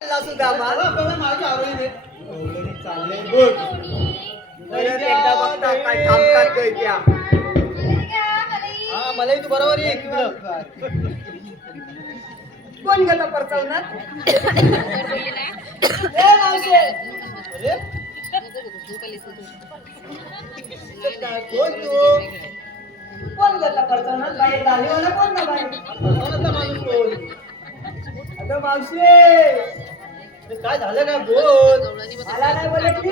सुदामा माझ्या आवडीने चाललंय बघ. परत एकदा बघता काय थांबतात गैत्या. हा मलाही तू बरोबर ये तिकडं. कोण गेला परचवणार अरे कोण तू? कोण गेला परचवणार बाई गालीवाला कोण ना बाई. कोणाचा माणूस कोण? अगं मावशी अरे काय झालं काय बोल. मला नाही बोलत की.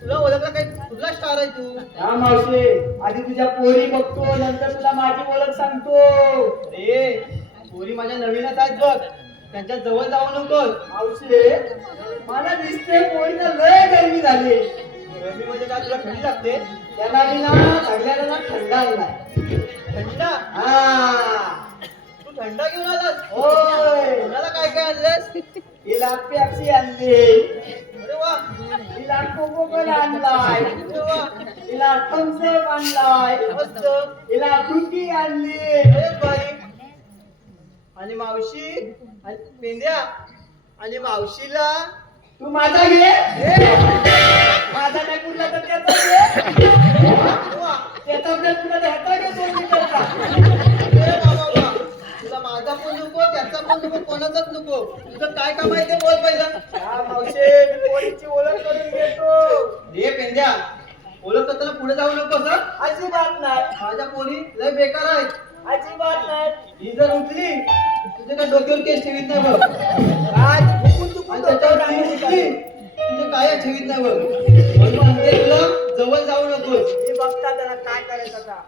तुला ओळखला काय? कुठला स्टार आहे तू? हा मावशी आधी तुझ्या पोरी बघतो नंतर तुला माझी ओळख सांगतो. अरे पोरी माझ्या नवीनच आहेत बघ. त्यांच्या जवळ जाऊ नकोस. मावशी मला दिसते पोरीला लय गरमी झाली. गरमी म्हणजे काय तुला थंडी लागते? त्यांना मी ना सगळ्यांना ना थंड आणलाय. थंडा? हा तू थंडा घेऊन आलास? होय कोणाला काय काय आणलंस? हिला पेप्सी आणली, अरे वा हिला कोको कोला आणलाय, अरे वा हिला थम्सअप आणलाय, मस्त. हिला फ्रुटी आणली. अरे बाई आणि मावशी आणि पेंद्या आणि मावशीला तू माझा घे. माझा नाही कुठला तर त्याचा घे. वा. त्याचा आपल्या तुला ह्याचा घे 2 लिटरचा. अरे वा वा वा. तुला माझा पण नको त्याचा पण नको कोणाचाच नको. तुझं काय काम आहे ते बोल पहिलं. हा मावशी मी पोरीची ओळख करून घेतो. हे पेंद्या ओळख करताना पुढे जाऊ नकोस हं? अजिबात नाही, माझ्या पोरी लय बेकार आहेत. अजिबात नाही. ही जर उठली तुझे काय डोक्यावर केस ठेवीत नाही बघ. आज फुकून तू आणि त्याच्यावर ती उठली तुझे काय ठेवीत नाही बघ. म्हणून म्हणते तुला जवळ जाऊ नकोस. मी बघता त्याला काय करायचं आता.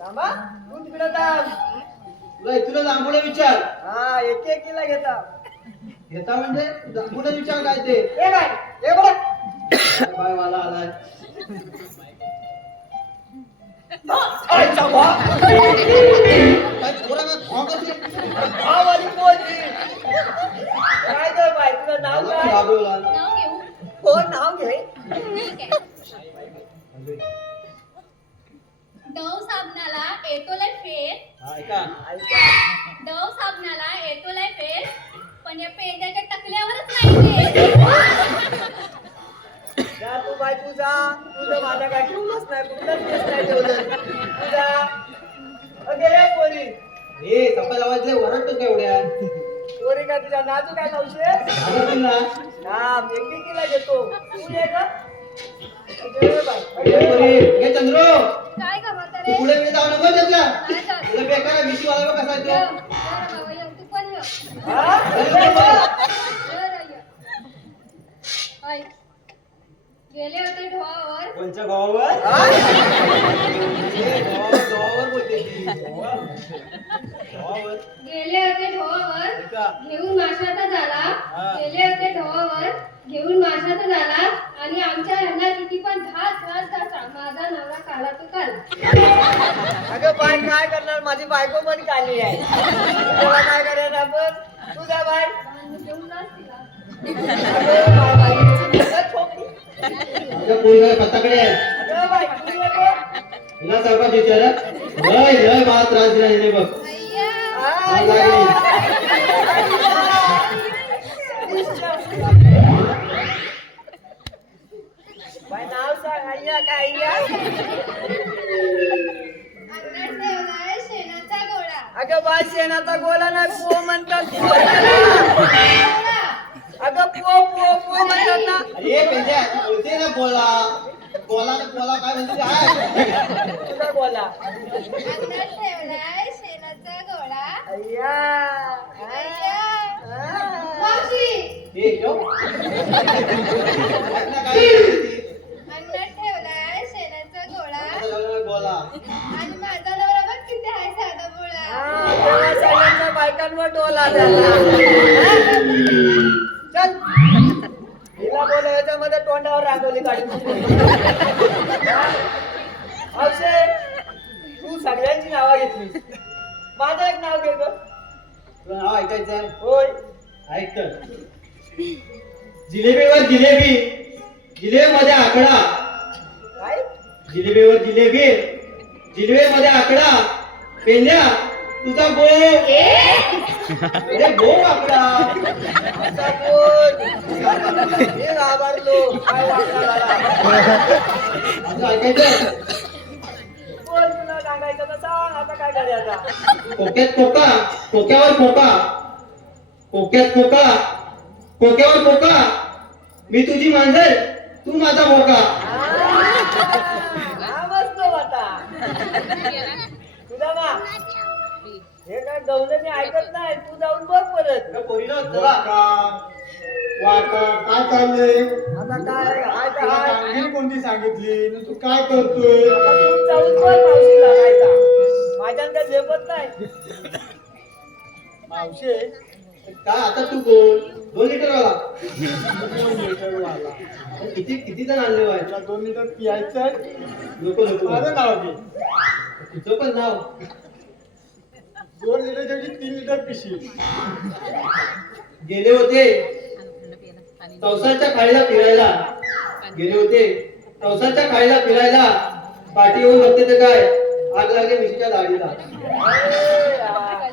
थांबा तू तिकडे थांब. तुला इथूनच आंबोळे विचार. हा एक एकीला घेता. घेता म्हणजे पुढे विचार काय ते. ए बाय ए बघ. बाय मला आलाय. आईचा बा. काय पोराला खॉ करते? भावाली पोरगी. काय गं बाई तुझं नाव मला काय? घाबरवला. नाव घेऊ हो नाव घे. ठीक आहे. डव साबणाला येतो लय फेर, हा, ऐका. ऐका डव साबणाला येतो लय फेर, पण या पेंद्याच्या टकल्यावरच नाही फेर. जा तू बाई तुझा तुझं माझ्या काय ठेवलंच नाही कुठलंच केस नाही ठेवलं तुझा. अगे पोरी हे सफा लावायचे ओरडतोस का एवढ्या? पोरी काय तुझ्या नाजू काय नवशे घाबरतील ना? नाम एकेकीला घेतो तू ये का. अगे बाई हे पोरी, हे चंद्रो काय का म्हातारे? तू पुढे मी जाऊ नको त्याच्या. नाही जात. तुला बेकार आहे, भीती वाला कसा आहे ये, तो? बरं बाबा, ये, तू पण ये. हा बरं, ये. ऐक, गेले होते ढोआवर, कोणच्या गावावर? हे गावावर बोलते ती. गावावर. गेले होते ढोआवर, ऐका. घेऊन माशाचा झाला. हा. गेले होते ढोआवर, घेऊन माशाचा झाला, आणि आमच्या यांना किती पण घास घासा. माझा नवरा काला तो काला. अगं बाय काय करणार माझी बायको पण काली आहे. तुला काय करायचं आपण तुझा बाय. बांधून देऊन जास तिला. अगं बाय बाई छोटी. तुझ्या पोरीला कथाकडे आहे. अगं बाई तू ये बघ. हिला सावकाश विचार. लय लय मला त्रास दिला हिने बघ. अय्या. बाय नाव सांग अय्या काय अय्या. अंगणात ठेवलाय शेणाचा गोळा. अगं बाय शेणाचा गोला नाही पो म्हणतात. गोळा. अगं पो पो पो म्हणतात ना. अरे पेंद्या तू बोलते ना बोला बोला बोला काय म्हणते ते आहे. तुझा गोला अंगणात ठेवलाय शेणाचा गोळा. अय्या अय्या. हा. मावशी. हे ठेव. ऐक ना काय म्हणते ती. अंगणात ठेवलाय शेणाचा गोळा, आता लागला बोला. आणि माझा नवरा बघ किती आहे साधा बोळा. हा, तेव्हा सगळ्यांच्या बायकांवर डोला झाला. चल हिला बोला याच्यामध्ये तोंडावर रांगोली काढून. अक्षय तू सगळ्यांची नावं घेतली माझं एक नाव घे गं. तुला नाव ऐकायचं आहे? होय ऐक तर. जिलेबीवर जिलेबी जिलेबीमध्ये आकडा. काय जिलेबीवर जिलेबी जिलेबीमध्ये आकडा. पेंद्या तुझा गो अरे गो वाकडा. असा बोल. मी घाबरलो. काय वाकडा झाला? असं ऐकायचं. बोल, तुला सांगायचं तर सांग. आता काय करायचा? कोक्यात कोका, कोक्यावर कोका, कोक्यात कोका, कोक्यावर कोका. मी तुझी मांजर, तू माझा बोका. हा बसतो आता. तुझा ना हे काय गवलं मी ऐकत नाही. तू जाऊन बघ परत. पोरीनं चला वाका काय चाललंय? आता काय हाय तर तुला हाय. कामगिरी कोणती सांगितली? तू काय करतोय? आता तू जाऊन बघ मावशीला काय तर. माझ्यानं काय झेपत नाही. मावशे काय आता तू बोल. 2 लिटर वाला. 2 लिटर वाला. किती जण आणले बाय? तुला 2 लिटर पियायचंय? नको नको. माझं नाव घे. तुझं पण नाव. 2 लिटर ऐवजी 3 लिटर पिशील. गेले होते चौसाच्या खाडीला फिरायला. गेले होते चौसाच्या खाडीला फिरायला. पाठी येऊन बघते तर काय आग लागली म्हशीच्या दाढीला. अरे यार.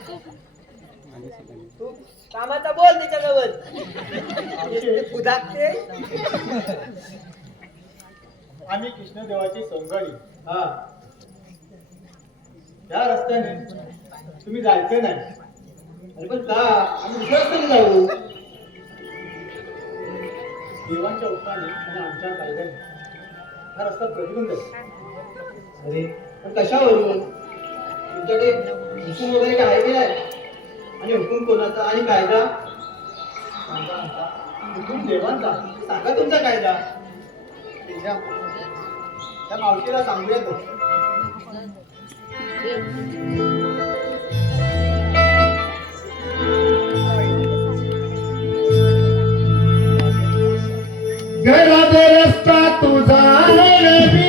तू कामाचा बोल तिच्याजवळ. ते पुधाकते. आम्ही कृष्णदेवाची सोंगाडी. हा या रस्त्याने तुम्ही जायचं नाही. अरे पण का आम्ही दुसऱ्या रस्त्याने जाऊ. देवांच्या उपकाराने आणि आमच्या कायद्याने हा रस्ता प्रतिबंध आहे. अरे पण कशावरून तुमच्याकडे हुकूम वगैरे काय आहे की नाही? आणि हुकूम कोणाचा आणि कायदा हुकूम देवांचा. सांगा तुमचा कायदा. त्या मावशीला सांगूया तो. गेला ते रस्ता तुझा रे